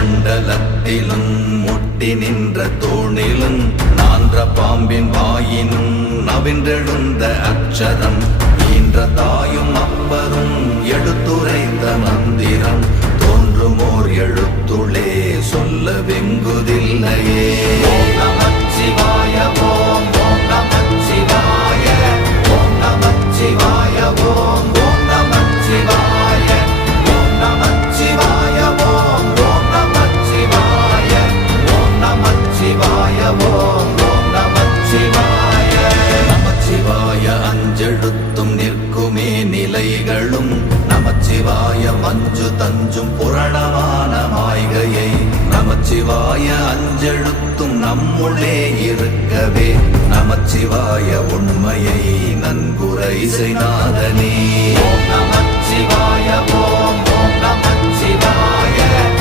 மண்டலத்திலும் முட்டி நின்ற தூணிலும் நான்ற பாம்பின் வாயினும் நவின்றெழுந்த அச்சரம் ஈன்ற தாயும் அப்பரும் எடுத்துரைத்த மந்திரம் தோன்றுமோர் எழுத்துளே சொல்ல வெங்குதில்லையே. ஓம் நமச்சிவாய ஓம் ஓம் நமச்சிவாய ஓம் நமச்சிவாய ஓம் ஓம் நமச்சிவாய ஓம் நமச்சிவாய ஓம் ஓம் நமச்சிவாய ஓம் நமச்சிவாய ஓம் ஓம் நமச்சிவாய. நமச்சிவாய அஞ்செழுத்தும் நிற்குமே நிலைகளும் நமச்சிவாய மஞ்சு தஞ்சும் புரணமான மாய்கையை நமச்சிவாய அஞ்செழுத்தும் நம்முள்ளே இருக்கவே நமச்சிவாய உண்மையை நன்குரை செய்நாதனே. ஓம் நமச்சிவாய ஓம்